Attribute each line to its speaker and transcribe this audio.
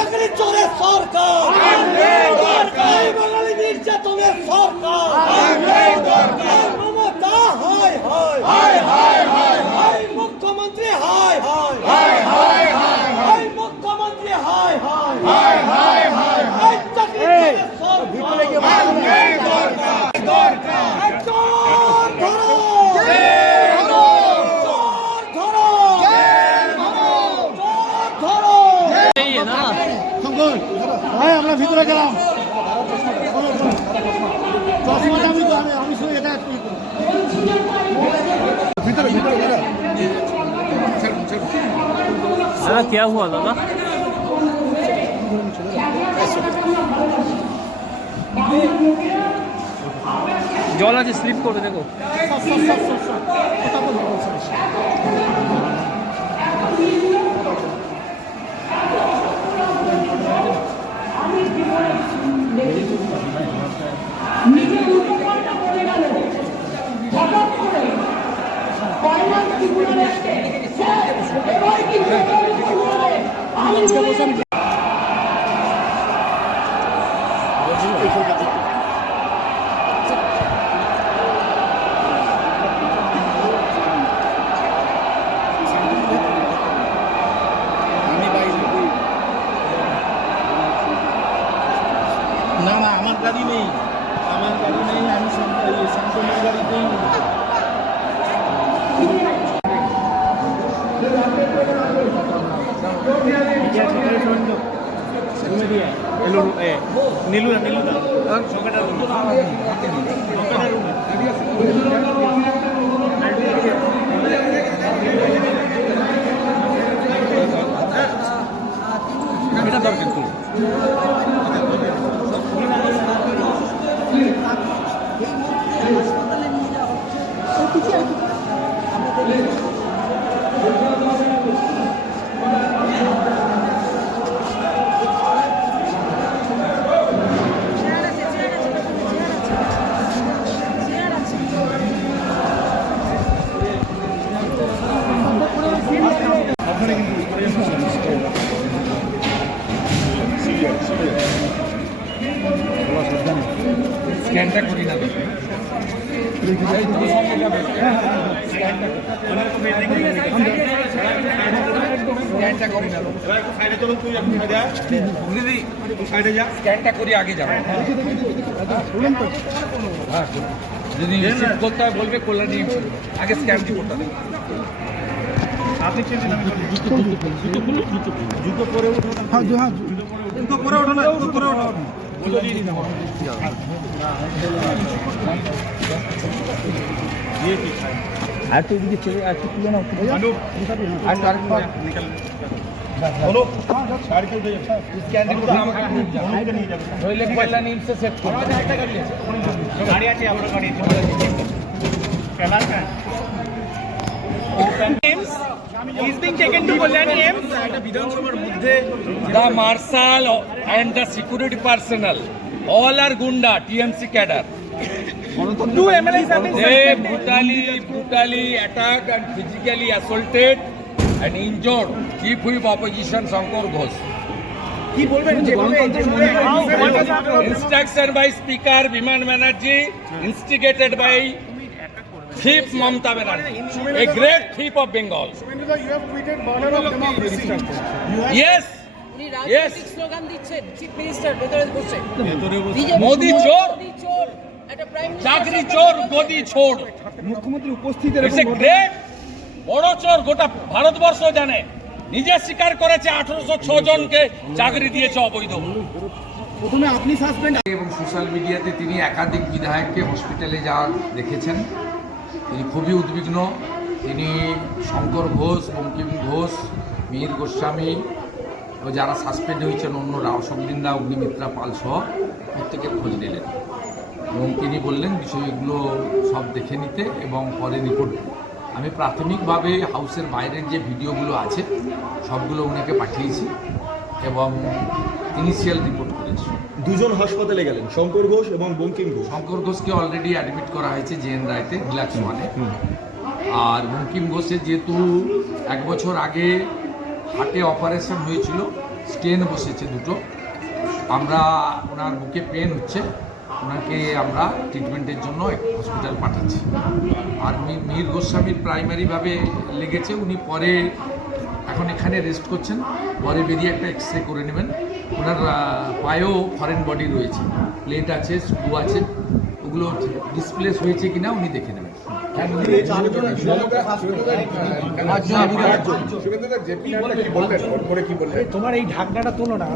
Speaker 1: চাকরি চোরের সরকার। বাঙালি নির্যাতনের সরকার।
Speaker 2: পরে গেলাম। চশমাটা আমি আমি শুধু এটা হ্যাঁ ভিতরে
Speaker 3: দাদা কে হুয়া দাদা? জল আছে স্লিপ
Speaker 4: করে দেখো।
Speaker 2: না না আমার গাড়ি নেই। নীলু নীলু এটা দরকার তো
Speaker 5: স্ক্যানটা করি না স্ক্যানটা করি না দিদি স্ক্যানটা করি আগে যাব। হ্যাঁ, যদি রিসিভ করতে হয় বলবে কল্যাণী আগে স্ক্যানটি করতে হবে
Speaker 2: হ্যাঁ জু- হ্যাঁ
Speaker 5: আর তো এদিকে চলে আর তুলে নাও আর তো আরেকটু স্ক্যান দিতে আমাকে নইলে কল্যাণী ইমসে সেট করবে।
Speaker 3: He's being taken to Kalyani AIMS.
Speaker 5: The marshal and the security personnel, all are gunda, TMC cadre.
Speaker 3: Two MLAs have been
Speaker 5: They
Speaker 3: suspended.
Speaker 5: brutally, brutally attacked and physically assaulted and injured Chief Whip Opposition Shankar Ghosh.
Speaker 3: কি বলবেন যেভাবে যেভাবে How- what has happened?
Speaker 5: Instruction thief Mamata Banerjee, a great thief of Bengal. Yes, Yes. Modi চোর
Speaker 6: চোর
Speaker 5: চাকরি চোর গদি ছোড়
Speaker 2: মুখ্যমন্ত্রী উপস্থিত
Speaker 5: বড় চোর গোটা ভারতবর্ষ জানে। নিজে স্বীকার করেছে আঠারোশো ছ জনকে চাকরি দিয়েছে অবৈধ।
Speaker 2: প্রথমে আপনি সাসপেন্ড।
Speaker 7: এবং সোশ্যাল মিডিয়াতে তিনি একাধিক বিধায়ককে হসপিটালে যাওয়া দেখেছেন। তিনি খুবই উদ্বিগ্ন। তিনি শঙ্কর ঘোষ, বঙ্কিম ঘোষ মিহির গোস্বামী ও যারা সাসপেন্ড হয়েছেন অন্যরা অশোকদিন্দা অগ্নিমিত্রা পাল সহ প্রত্যেকের খোঁজ নিলেন। এবং তিনি বললেন, বিষয়গুলো সব দেখে নিতে এবং পরে রিপোর্ট আমি প্রাথমিকভাবে হাউসের বাইরের যে ভিডিওগুলো আছে, সবগুলো ওনাকে পাঠিয়েছি। এবং ইনিশিয়াল রিপোর্ট করেছি।
Speaker 8: দুজন হাসপাতালে গেলেন শঙ্কর ঘোষ এবং বঙ্কিম ঘোষ।
Speaker 7: শঙ্কর ঘোষকে অলরেডি অ্যাডমিট করা হয়েছে জেএন রায়তে রিল্যাক্স ওয়ানে। আর বঙ্কিম ঘোষের যেহেতু এক বছর আগে হাটে অপারেশন হয়েছিল স্টেন বসেছে দুটো। আমরা ওনার বুকে পেন হচ্ছে ওনাকে আমরা ট্রিটমেন্টের জন্য হসপিটাল পাঠাচ্ছি। আর মীর গোস্বামীর প্রাইমারিভাবে লেগেছে উনি পরে এখন এখানে রেস্ট করছেন। পরে বেরিয়ে একটা এক্স রে করে নেবেন। ওনার পায়েও ফরেন বডি রয়েছে। প্লেট আছে স্ক্রু আছে। ওগুলো ডিসপ্লেস হয়েছে কিনা উনি দেখে নেবেন।
Speaker 3: তোমার এই ঢাকনাটা তুলো না।